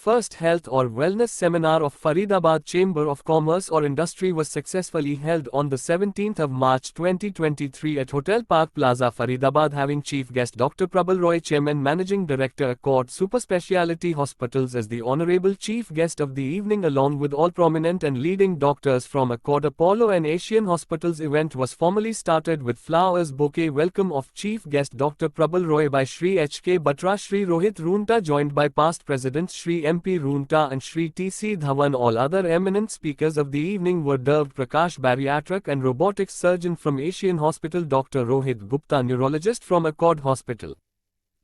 first health or wellness seminar of Faridabad Chamber of Commerce or Industry was successfully held on the 17th of March 2023 at Hotel Park Plaza, Faridabad, having Chief Guest Dr. Prabal Roy, Chairman Managing Director, Accord Super Speciality Hospitals, as the Honorable Chief Guest of the evening, along with all prominent and leading doctors from Accord, Apollo and Asian Hospitals. Event was formally started with flowers bouquet welcome of Chief Guest Dr. Prabal Roy by Shri H.K. Batra, Shri Rohit Runta, joined by past Presidents Shri M.P. Runta and Shri T.C. Dhawan. All other eminent speakers of the evening were Derv Prakash, bariatric and robotics surgeon from Asian Hospital, Dr. Rohit Gupta, neurologist from Accord Hospital,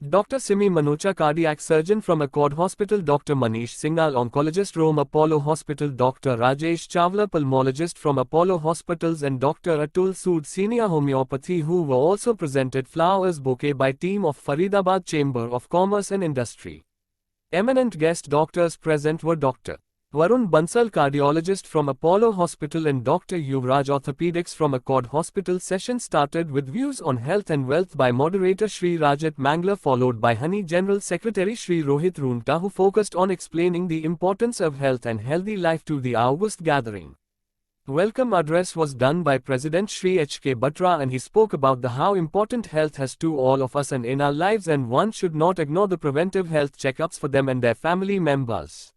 Dr. Simi Manocha, cardiac surgeon from Accord Hospital, Dr. Manish Singhal, oncologist from Apollo Hospital, Dr. Rajesh Chawla, pulmonologist from Apollo Hospitals, and Dr. Atul Sood, senior homeopathy, who were also presented flowers bouquet by team of Faridabad Chamber of Commerce and Industry. Eminent guest doctors present were Dr. Varun Bansal, cardiologist from Apollo Hospital, and Dr. Yuvraj, orthopedics from Accord Hospital. Session started with views on health and wealth by moderator Shri Rajat Mangla, followed by Honey General Secretary Shri Rohit Runta, who focused on explaining the importance of health and healthy life to the August gathering. Welcome address was done by President Shri H.K. Batra, and he spoke about how important health has to all of us and in our lives, and one should not ignore the preventive health checkups for them and their family members.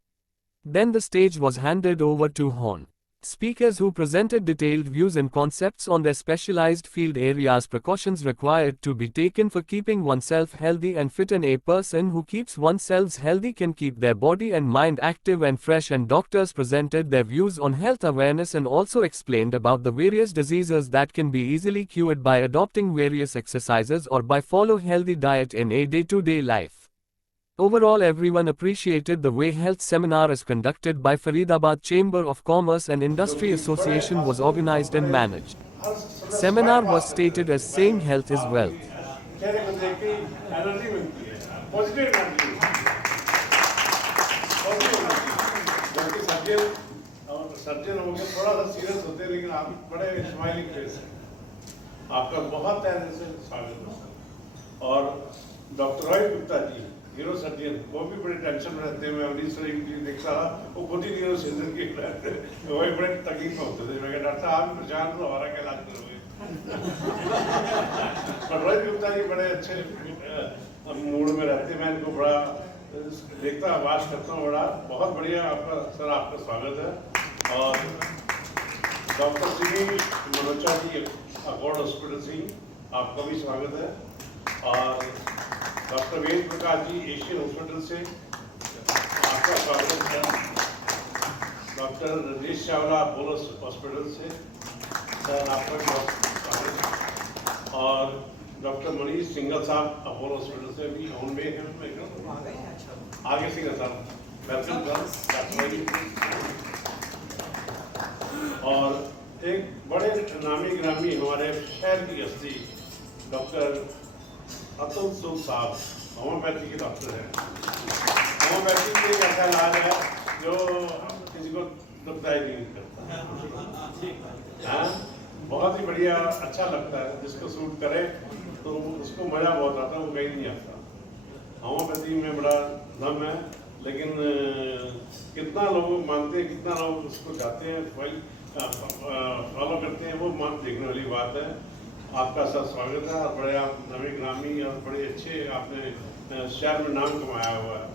Then the stage was handed over to Hon. Speakers, who presented detailed views and concepts on their specialized field areas, precautions required to be taken for keeping oneself healthy and fit, and a person who keeps oneself healthy can keep their body and mind active and fresh. And doctors presented their views on health awareness and also explained about the various diseases that can be easily cured by adopting various exercises or by follow healthy diet in a day-to-day life. Overall, everyone appreciated the way health seminar is conducted by Faridabad Chamber of Commerce and Industry Association was organized and managed. Seminar was stated as saying health is wealth. Surgeon हो गए, थोड़ा सा सीरियस होते हैं, लेकिन आप बड़े smiling face हैं। आपका बहुत तहे से स्वागत है। और डॉक्टर रोहित गुप्ता जी, न्यूरो सर्जन, वो भी बड़े टेंशन में रहते हैं। मैं अमरीश जी देखता रहा, वो खुद ही न्यूरो सर्जन की वो भी बड़े तकलीफ में होते थे। मैं कहा डॉक्टर आप परेशान तो हमारा क्या इलाज करोगे। पर रोहित गुप्ता जी बड़े अच्छे मूड में रहते हैं। मैं इनको बड़ा देखता आवाज करता हूँ, बड़ा बहुत बढ़िया आपका सर, आपका स्वागत है। और डॉक्टर सिमी मनोचा जी, अकॉर्ड हॉस्पिटल से, आपका भी स्वागत है। और डॉक्टर वेद प्रकाश जी, एशियन हॉस्पिटल से, आपका स्वागत है। डॉक्टर राजेश चावला, अपोलो हॉस्पिटल से, सर आपका बहुत स्वागत है। और डॉक्टर मनीष सिंघल साहब, अपोलो हॉस्पिटल से, भी ऑन वे हैं, आगे सिंघल साहब, वेलकम सर। और एक बड़े नामी ग्रामी हमारे शहर की हस्ती डॉक्टर अतुल सूद साहब, होम्योपैथी के डॉक्टर हैं। होम्योपैथी एक ऐसा इलाज है जो किसी को दुखदाई नहीं करता, हाँ, बहुत ही बढ़िया, अच्छा लगता है। जिसको सूट करे तो उसको मजा बहुत आता है, वो कहीं नहीं आता। होम्योपैथी में बड़ा दम है, लेकिन कितना लोग मानते हैं, कितना लोग उसको चाहते हैं, फॉलो करते हैं, वो मान देखने वाली बात है। आपका सब स्वागत है। और बड़े आप नवे ग्रामी और बड़े अच्छे आपने शहर में नाम कमाया हुआ है।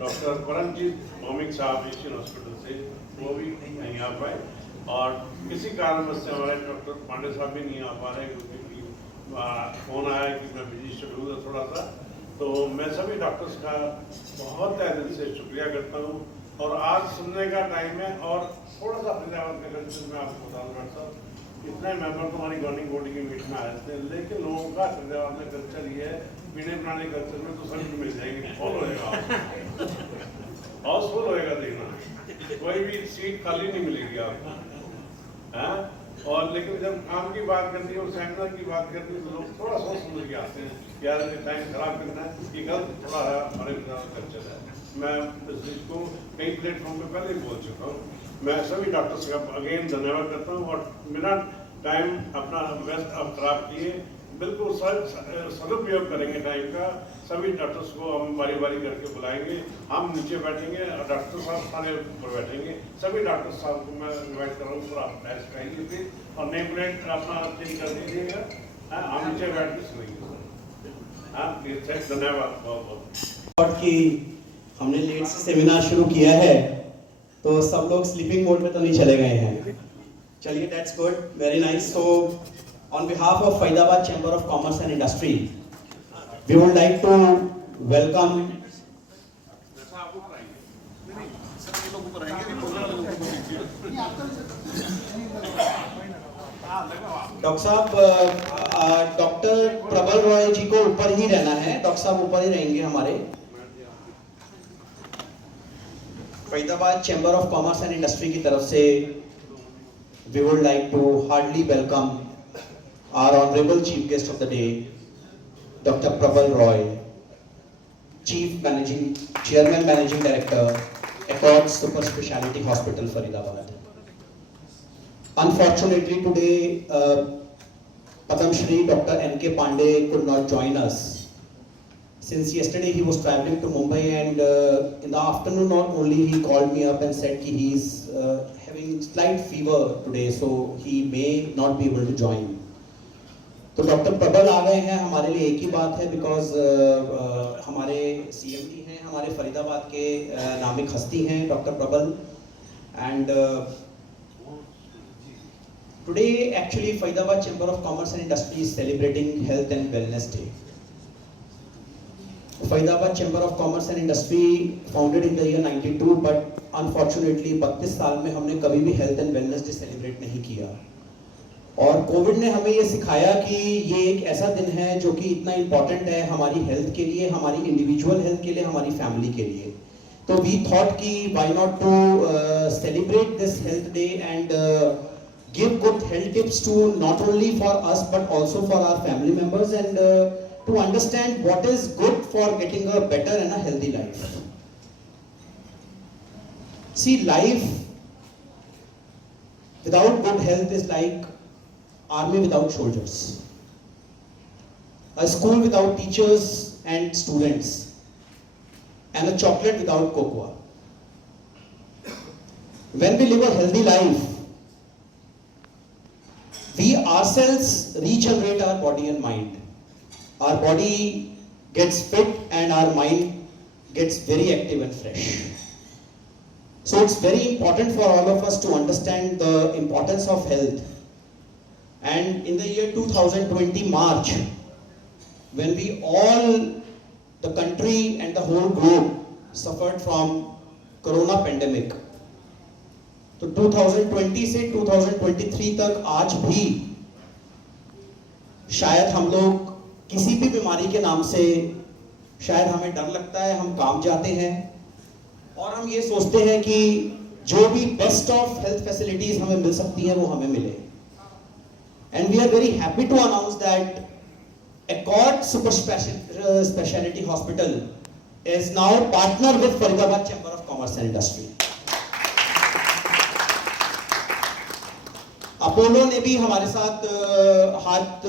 डॉक्टर परमजीत भौमिक साहब, एशियन हॉस्पिटल से, वो भी नहीं आ पाए। और किसी कारणवश से हमारे डॉक्टर पांडे साहब भी नहीं आ पा रहे, क्योंकि फोन आया कि मैं बिजी शेड्यूल है थोड़ा सा। तो मैं सभी डॉक्टर्स का बहुत तहे दिल से शुक्रिया करता हूँ। और आज सुनने का टाइम है, और थोड़ा सा फरीदाबाद के कल्चर में आपको बता दूँ डॉक्टर साहब, इतने मेंबर तो हमारी गवर्निंग बॉडी की मीट में आए थे, लेकिन लोगों का फरीदाबाद में कल्चर ये है, पीने बनाने कल्चर में तो सभी मिल जाएंगे, फॉल होएगा, हाउसफुल होएगा, देखना कोई भी सीट खाली नहीं मिलेगी आपको, हाँ। और लेकिन जब काम की बात करनी है और सेमिनार की बात करनी है तो लोग थोड़ा सोच समझ के आते हैं, यार टाइम खराब करना है, ये गलत थोड़ा है हमारे कल्चर है। मैं इसको कई प्लेटफॉर्म पे पहले ही बोल चुका हूँ। मैं सभी डॉक्टर्स का अगेन धन्यवाद करता हूँ। और मेरा टाइम अपना व्यस्त अब खराब किए, बिल्कुल सदुपयोग करेंगे टाइम का। सभी डॉक्टर्स को हम बारी बारी करके बुलाएंगे, हम नीचे बैठेंगे और डॉक्टर साहब सारे ऊपर बैठेंगे। सभी डॉक्टर साहब को मैं इन्वाइट कर रहा हूँ, पूरा आप कहेंगे थे और नेम प्लेट अपना चेंज कर दीजिएगा। हाँ, हम नीचे बैठ के सुनेंगे। हाँ, धन्यवाद बहुत बहुत। कि हमने लेट से सेमिनार शुरू किया है तो सब लोग स्लीपिंग मोड में तो नहीं चले गए हैं। चलिए, that's good, very nice. So on behalf of Faridabad chamber of commerce and industry, we would like to welcome doctor साहब। डॉक्टर प्रबल रॉय जी को ऊपर ही रहना है, डॉक्टर साहब ऊपर ही रहेंगे हमारे। Faridabad chamber of commerce and industry की तरफ से we would like to heartily welcome our honorable chief guest of the day, Dr. Prabal Roy, Chairman Managing Director, Accord Super Speciality Hospital, Faridabad. Unfortunately today, Padam Shri Dr. N.K. Pandey could not join us. Since yesterday he was traveling to Mumbai, and in the afternoon not only he called me up and said that he is having slight fever today, so he may not be able to join. तो डॉक्टर प्रबल आ गए हैं, हमारे लिए एक ही बात है, बिकॉज हमारे CMD हैं, हमारे फरीदाबाद के नामिक हस्ती हैं डॉक्टर प्रबल। And today actually Faridabad chamber of commerce and industry is celebrating health and wellness day. Faridabad chamber of commerce and industry founded in the year 92, but unfortunately 32 साल में हमने कभी भी health and wellness day celebrate नहीं किया। और कोविड ने हमें ये सिखाया कि ये एक ऐसा दिन है जो कि इतना इम्पोर्टेंट है हमारी हेल्थ के लिए, हमारी इंडिविजुअल हेल्थ के लिए, हमारी फैमिली के लिए। तो वी थॉट कि why not to celebrate this health day and give good health tips to not only for us but also for our family members, and to understand what is good for getting a better and a healthy life. See, life without good health is like army without soldiers, a school without teachers and students, and a chocolate without cocoa. When we live a healthy life, we ourselves regenerate our body and mind. Our body gets fit and our mind gets very active and fresh. So it's very important for all of us to understand the importance of health. And in the year 2020 March, when we all, the country and the whole globe suffered from corona pandemic, तो 2020 से 2023 तक आज भी शायद हम लोग किसी भी बीमारी के नाम से शायद हमें डर लगता है, हम काम जाते हैं और हम ये सोचते हैं कि जो भी बेस्ट ऑफ हेल्थ फैसिलिटीज हमें मिल सकती हैं वो हमें मिले। And we are very happy to announce that Accord Super Speciality Hospital is now partner with Faridabad Chamber of Commerce and Industry. Apollo ने भी हमारे साथ हाथ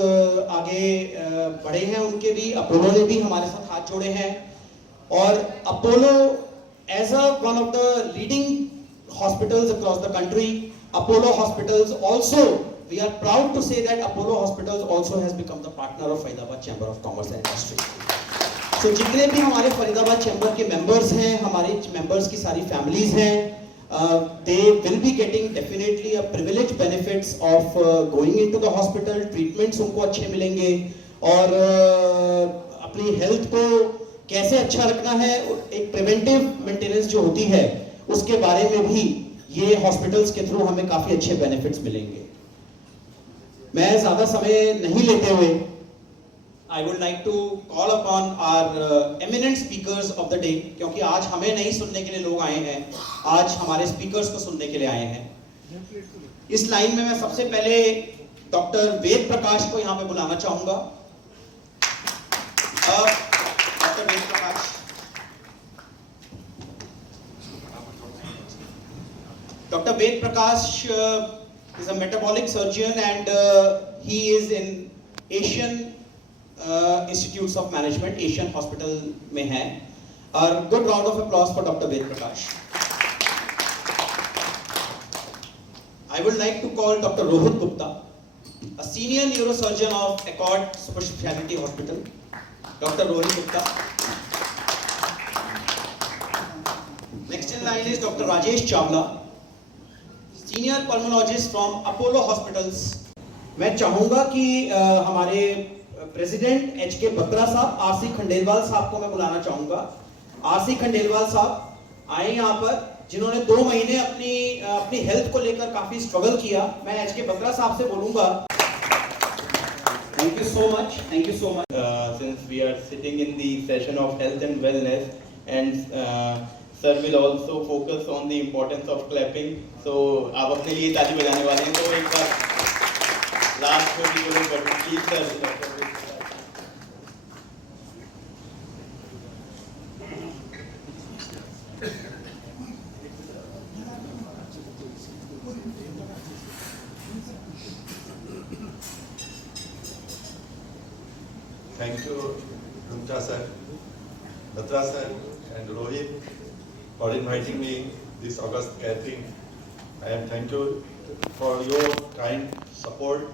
आगे बढ़े हैं, उनके भी अपोलो ने भी हमारे साथ हाथ जोड़े हैं। और Apollo as a one of the leading hospitals across the country, Apollo hospitals also, we are proud to say that Apollo hospitals also has become the partner of Faridabad chamber of commerce and industry. So जितने भी हमारे फरीदाबाद चैम्बर के मेंबर्स हैं, हमारे मेंबर्स की सारी फैमिलीज हैं, they will be getting definitely a privileged benefits of going into the hospital, treatments उनको अच्छे मिलेंगे और अपनी हेल्थ को कैसे अच्छा रखना है, एक प्रिवेंटिव मेंटेनेंस जो होती है उसके बारे में भी ये हॉस्पिटल्स के थ्रू हमें काफी अच्छे बेनिफिट्स मिलेंगे। मैं ज्यादा समय नहीं लेते हुए I would like to call upon our eminent speakers of the day, क्योंकि आज हमें नहीं सुनने के लिए लोग आए हैं, आज हमारे स्पीकर्स को सुनने के लिए आए हैं। इस लाइन में मैं सबसे पहले डॉक्टर वेद प्रकाश को यहाँ पे बुलाना चाहूंगा। Doctor Ved Prakash, doctor Ved Prakash He's a metabolic surgeon and he is in Asian Institutes of Management, Asian Hospital में है. A good round of applause for Dr. Ved Prakash. I would like to call Dr. Rohit Gupta, a senior neurosurgeon of Accord Super Speciality Hospital. Dr. Rohit Gupta. Next in line is Dr. Rajesh Chawla, senior pulmonologist from Apollo Hospitals. मैं चाहूंगा कि हमारे president HK. Batra साहब, आर.सी. खंडेलवाल साहब को मैं बुलाना चाहूंगा. आर.सी. खंडेलवाल साहब आए यहाँ पर, जिन्होंने 2 महीने अपनी हेल्थ को लेकर काफी स्ट्रगल किया. मैं एच.के. बत्रा साहब से बोलूंगा. Thank you so much. Thank you so much. Since we are sitting in the session of health and wellness, and sir will also focus on the importance of clapping. So आप अपने लिए ताली बजाने वाले हैं, तो एक बार लास्ट को भी बोलो, but please sir. Thank you, Gupta sir, Batra sir, and Rohit for inviting me this August gathering. I am thank you for your kind support.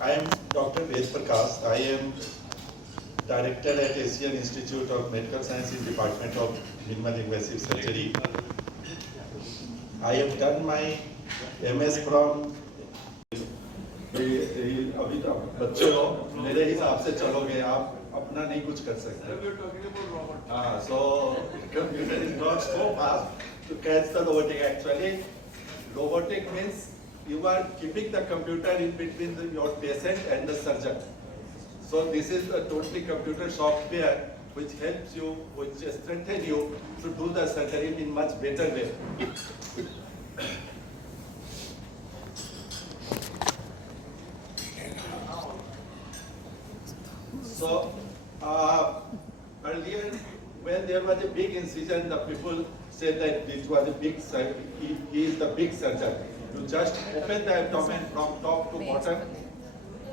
I am Dr. Ved Prakash. I am director at Asian Institute of Medical Sciences Department of Minimal Invasive Surgery. I have done my MS from अभी तो बच्चों मेरे हिसाब से चलोगे, आप अपना नहीं कुछ कर सकते. हाँ, so computer is not so fast to catch the robotic. Actually, robotic means you are keeping the computer in between your patient and the surgeon. So this is a totally computer software which helps you, which strengthens you to do the surgery in much better way. So earlier, when there was a big incision, the people said that this was a big surgeon. He is the big surgeon. You just open the abdomen from top to bottom.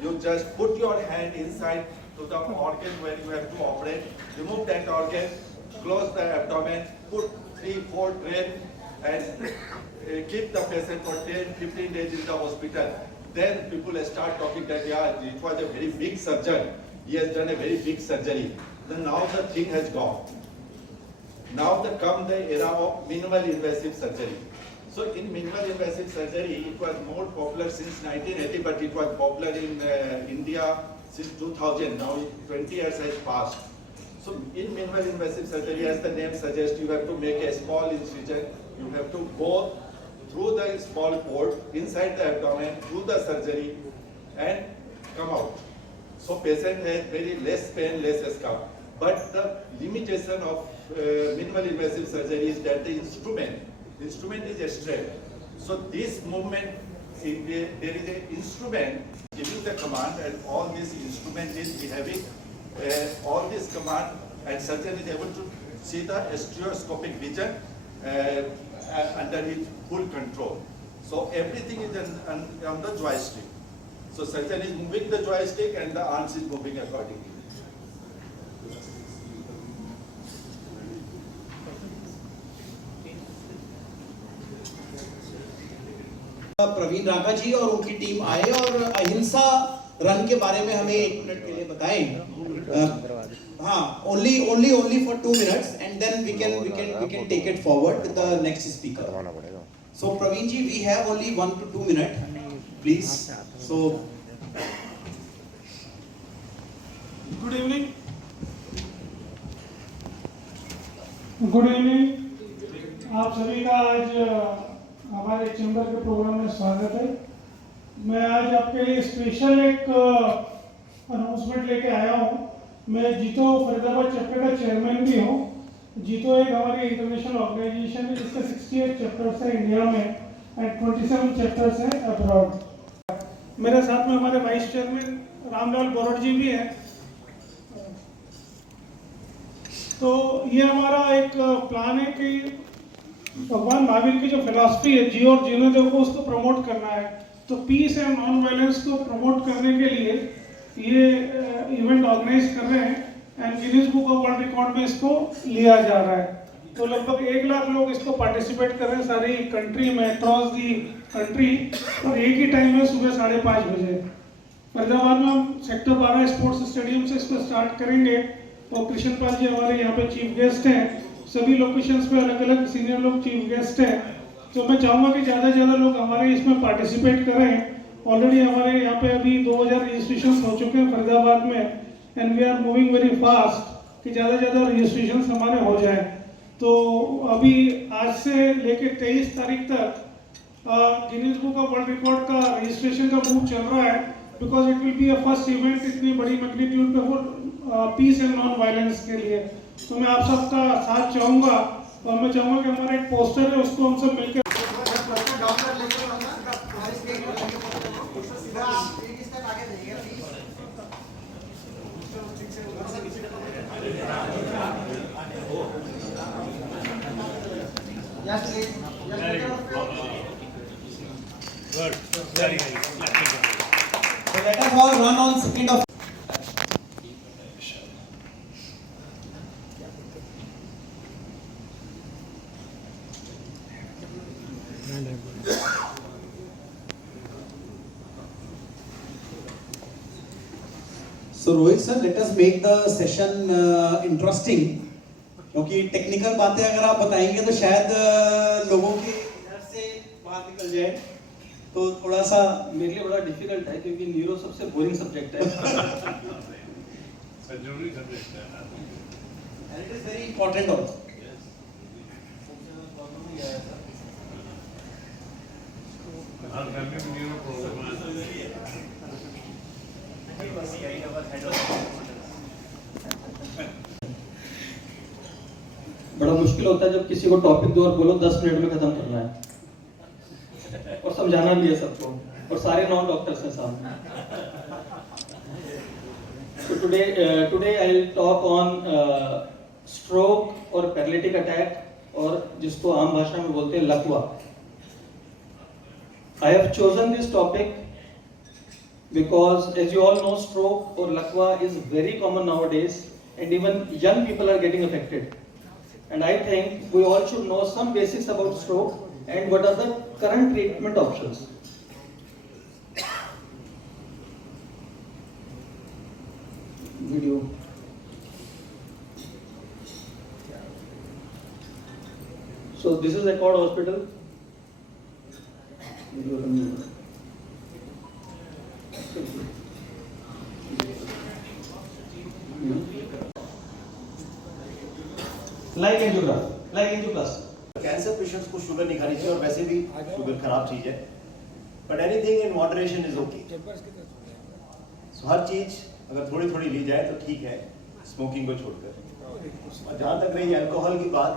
You just put your hand inside to the organ where you have to operate. Remove that organ, close the abdomen, put 3-4 drain, and keep the patient for 10-15 days in the hospital. Then people start talking that yeah, it was a very big surgeon. He has done a very big surgery. Then now the thing has gone. Now come the era of minimal invasive surgery. So in minimal invasive surgery, it was more popular since 1980, but it was popular in India since 2000. Now 20 years has passed. So in minimal invasive surgery, as the name suggests, you have to make a small incision. You have to go through the small port inside the abdomen, through the surgery, and come out. So patient has very less pain, less scar. But the limitation of minimal invasive surgery is that the instrument is a strap. So this movement, there is an instrument giving the command, and all this instrument is behaving all this command, and surgeon is able to see the stereoscopic vision under his full control. So everything is on the joystick. So surgeon is moving the joystick and the arms is moving accordingly. Praveen राका जी और उनकी टीम आए और अहिंसा रन के बारे में हमें 1 मिनट के लिए बताएं. हाँ, only for 2 minutes, and then we can take it forward with the next speaker. So Praveen ji, we have only 1 to 2 minutes, please. So good evening. आप सभी का आज हमारे चैम्बर के प्रोग्राम में स्वागत है. मैं आज आपके लिए स्पेशल एक अनाउंसमेंट लेके आया हूँ. मैं जीतो फरीदाबाद चैप्टर का चेयरमैन भी हूँ. जीतो एक हमारी इंटरनेशनल ऑर्गेनाइजेशन है जिसके 68 चैप्टर्स हैं इंडिया में एंड 27 चैप्टर्स हैं अब्रॉड. मेरे साथ में हमारे वाइस चेयरमैन रामलाल बोरड जी भी हैं. तो ये हमारा एक प्लान है कि भगवान महावीर की जो फिलॉसफी है, जियो और जीने दो, को उसको प्रमोट करना है। तो पीस एंड नॉन वायलेंस को प्रमोट करने के लिए ये इवेंट ऑर्गेनाइज कर रहे हैं and Guinness book of world record में इसको लिया जा रहा है। तो लगभग 1 लाख लोग इसको पार्टिसिपेट कर रहे हैं सारी कंट्री में, अक्रॉस दी कंट्री, और एक ही टाइम में सुबह 5:30 बजे। फरीदाबाद में हम सेक्टर 12 स्पोर्ट्स स्टेडियम से इसको स्टार्ट करेंगे और कृष्ण पाल जी हमारे यहाँ पे चीफ गेस्ट हैं। सभी लोकेशंस पे अलग अलग सीनियर लोग चीफ गेस्ट हैं। तो मैं चाहूँगा कि ज़्यादा से ज़्यादा लोग हमारे इसमें पार्टिसिपेट करें। ऑलरेडी हमारे यहाँ पे अभी 2000 रजिस्ट्रेशन हो चुके हैं फरीदाबाद में, and we are moving very fast कि ज़्यादा से ज़्यादा रजिस्ट्रेशन हमारे हो जाए। तो अभी आज से लेके 23 तारीख तक Guinness book of world record का रजिस्ट्रेशन का मूव चल रहा है, because it will be a first event इतनी बड़ी मैग्नीट्यूड पे हो पीस एंड नॉन वायलेंस के लिए। तो मैं आप सबका साथ चाहूँगा, और मैं चाहूँगा कि हमारा एक पोस्टर है उसको हम सब मिलकर So let us all run on second of. So Rohit sir, let us make the session interesting. क्योंकि टेक्निकल बातें अगर आप बताएंगे तो शायद लोगों के इधर से बाहर निकल जाए, तो थोड़ा सा मेरे लिए बड़ा डिफिकल्ट है क्योंकि न्यूरो सबसे बोरिंग सब्जेक्ट है। जरूरी सब्जेक्ट है, and it is very important also. हर घर में न्यूरो प्रॉब्लम है। बड़ा मुश्किल होता है जब किसी को टॉपिक दो और बोलो 10 मिनट में खत्म करना है और समझाना भी है सबको, और सारे 9 डॉक्टर्स हैं सामने। So today I'll talk on stroke और पैरालिटिक अटैक, और जिसको आम भाषा में बोलते हैं लकवा। I have chosen this topic because, as you all know, stroke or lakwa is very common nowadays, and even young people are getting affected. And I think we all should know some basics about stroke and what are the current treatment options. Video. So this is Accord Hospital. Video running. Like angioplasty. Cancer patients को शुगर नहीं खानी चाहिए, और वैसे भी शुगर खराब चीज है, but anything in moderation is okay. So हर चीज अगर थोड़ी थोड़ी ली जाए तो ठीक है, स्मोकिंग को छोड़कर। और जहाँ तक रही अल्कोहल की बात,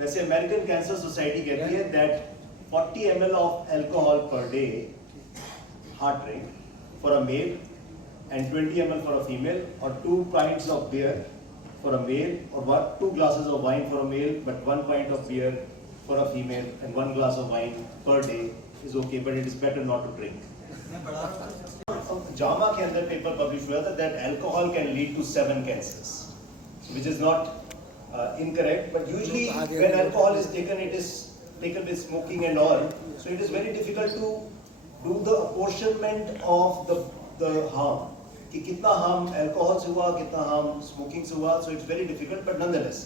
वैसे अमेरिकन कैंसर सोसाइटी कहती है दैट 40 ml of alcohol per day hard drink for a male and 20 ml for a female, or 2 pints of beer for a male, or 2 glasses of wine for a male, but 1 pint of beer for a female, and 1 glass of wine per day is okay, but it is better not to drink. JAMA के अंदर paper publish हुआ था that alcohol can lead to 7 cancers, which is not incorrect, but usually when alcohol is taken, it is taken with smoking and all, so it is very difficult to do the apportionment of the harm, कि कितना harm alcohol से हुआ, कितना harm smoking से हुआ, so it's very difficult, but nonetheless,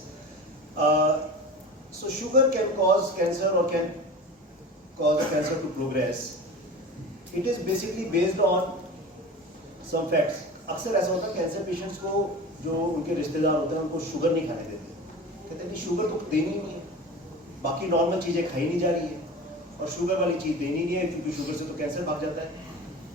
so sugar can cause cancer or can cause cancer to progress. It is basically based on some facts. अक्सर ऐसा होता है कैंसर पेशेंट्स को जो उनके रिश्तेदार होते हैं उनको शुगर नहीं खाने देते, कहते हैं कि शुगर तो देनी ही नहीं है, बाकी नॉर्मल चीजें खाई नहीं जा रही है और शुगर वाली चीज देनी नहीं है क्योंकि शुगर से तो कैंसर भाग जाता है।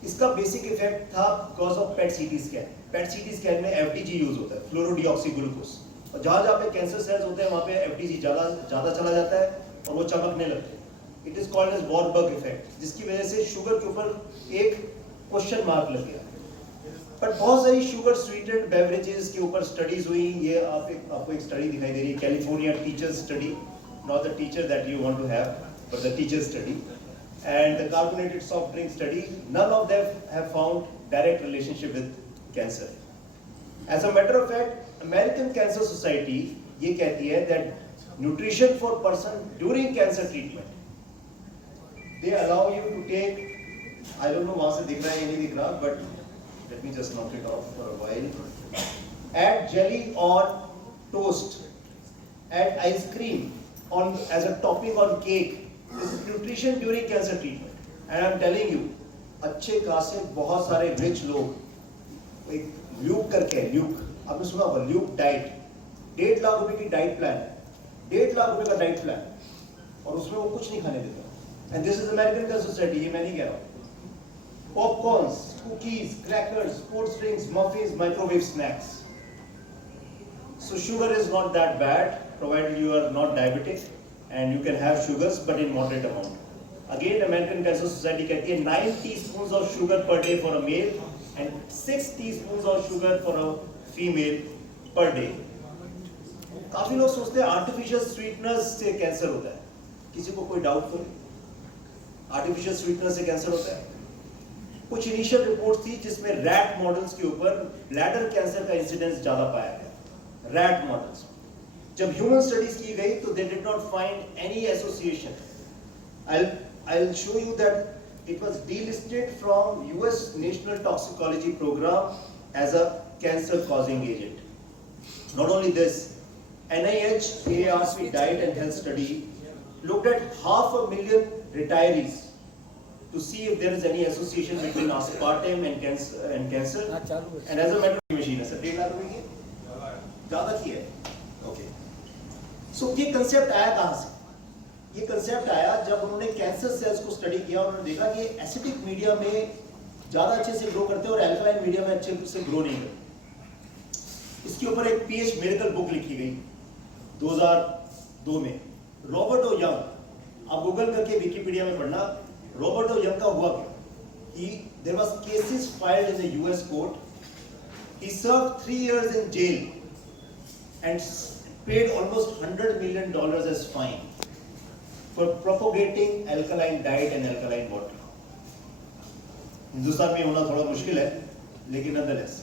इसका बेसिक इफेक्ट था because of pet CT scan. Pet CT scan में एफडीजी यूज होता है, फ्लोरोडीऑक्सीग्लूकोस, और जहाँ जहाँ पे कैंसर सेल्स होते हैं वहाँ पे एफडीजी ज्यादा चला जाता है और वो चमकने लगते हैं। It is called as Warburg effect, जिसकी वजह से शुगर के ऊपर एक क्वेश्चन मार्क लग गया। बट बहुत सारी शुगर स्वीटेड बेवरेजेस के ऊपर स्टडीज हुई। ये आपको एक स्टडी दिखाई दे रही है, California teachers study not the teacher that you want to have, but the teacher study. And the carbonated soft drink study, none of them have found direct relationship with cancer. As a matter of fact, American Cancer Society ये कहती है that nutrition for person during cancer treatment, they allow you to take, I don't know वहाँ से दिख रहा है या नहीं दिख रहा, but let me just knock it off for a while. Add jelly on toast, add ice cream on as a topping on cake. This is nutrition during cancer treatment. And I'm telling you, अच्छे खासे बहुत सारे rich लोग, एक ल्यूक करके है, ल्यूक, आपने सुना होगा ल्यूक डाइट, 1.5 लाख रुपए की डाइट प्लान, 1.5 लाख रुपए का डाइट प्लान, और उसमें वो कुछ नहीं खाने देता. And this is American Cancer Society, ये मैं नहीं कह रहा हूँ. Popcorns, cookies, crackers, sports drinks, muffins, microwave snacks. So sugar is not that bad, provided you are not diabetic, and you can have sugars, but in moderate amount. Again, American Cancer Society कहती है 9 teaspoons of sugar per day for a male and 6 teaspoons of sugar for a female per day. काफी लोग सोचते हैं artificial sweeteners से कैंसर होता है. किसी को कोई डाउट तो नहीं? आर्टिफिशियल स्वीटनर से कैंसर होता है? कुछ इनिशियल रिपोर्ट थी जिसमें रैट मॉडल्स के ऊपर ब्लैडर कैंसर का इंसिडेंस ज्यादा पाया गया. Rat models. जब ह्यूमन स्टडीज की गई तो they did not find any association. I'll show you that it was delisted from US National Toxicology Program as a cancer causing agent. Not only this, NIH AARP Diet and Health Study looked at 500,000 retirees to see if there is any association between aspartame and cancer. And as a matter of machine है सर, 1.5 लाख रुपए की ज़्यादा की है. Okay. So ये कंसेप्ट आया कहाँ से? ये कंसेप्ट आया जब उन्होंने कैंसर सेल्स को स्टडी किया. उन्होंने देखा कि एसिडिक मीडिया में ज़्यादा अच्छे से ग्रो करते हैं और एल्कलाइन मीडिया में अच्छे से ग्रो नहीं करते. इसके ऊपर एक पीएच मेडिकल बुक लिखी गई 2002 में. रॉबर्ट ओ यंग, आप गूगल करके विकिपीडिया में पढ़ना, रॉबर्ट ओ यंग का हुआ क्या? There was cases filed in the US court. He served 3 years in jail and paid almost $100 million as fine for propagating alkaline diet and alkaline water. Hindustan में होना थोड़ा मुश्किल है, लेकिन nonetheless.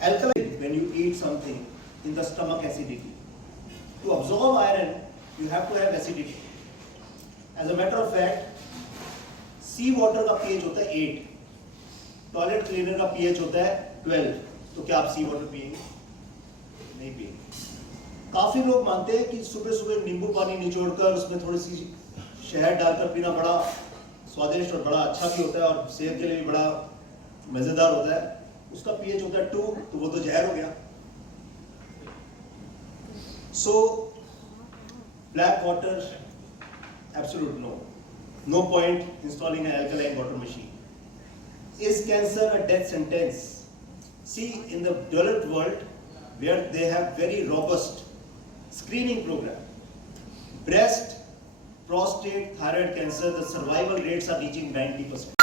Alkaline, when you eat something in the stomach acidity. To absorb iron, you have to have acidity. As a matter of fact, sea water का pH होता है 8, toilet cleaner का pH होता है 12. तो क्या आप sea water पिएंगे? नहीं पिएंगे. काफी लोग मानते हैं कि सुबह सुबह नींबू पानी निचोड़कर उसमें थोड़ी सी शहद डालकर पीना बड़ा स्वादिष्ट और बड़ा अच्छा भी होता है और सेहत के लिए भी बड़ा मजेदार होता है. उसका पीएच होता है 2, तो वो तो जहर हो गया. So black water, absolute no. No point installing an alkaline water machine. Is cancer a death sentence? See, in the developed world, where they have very robust screening program, breast, prostate, thyroid cancer, the survival rates are reaching 90%.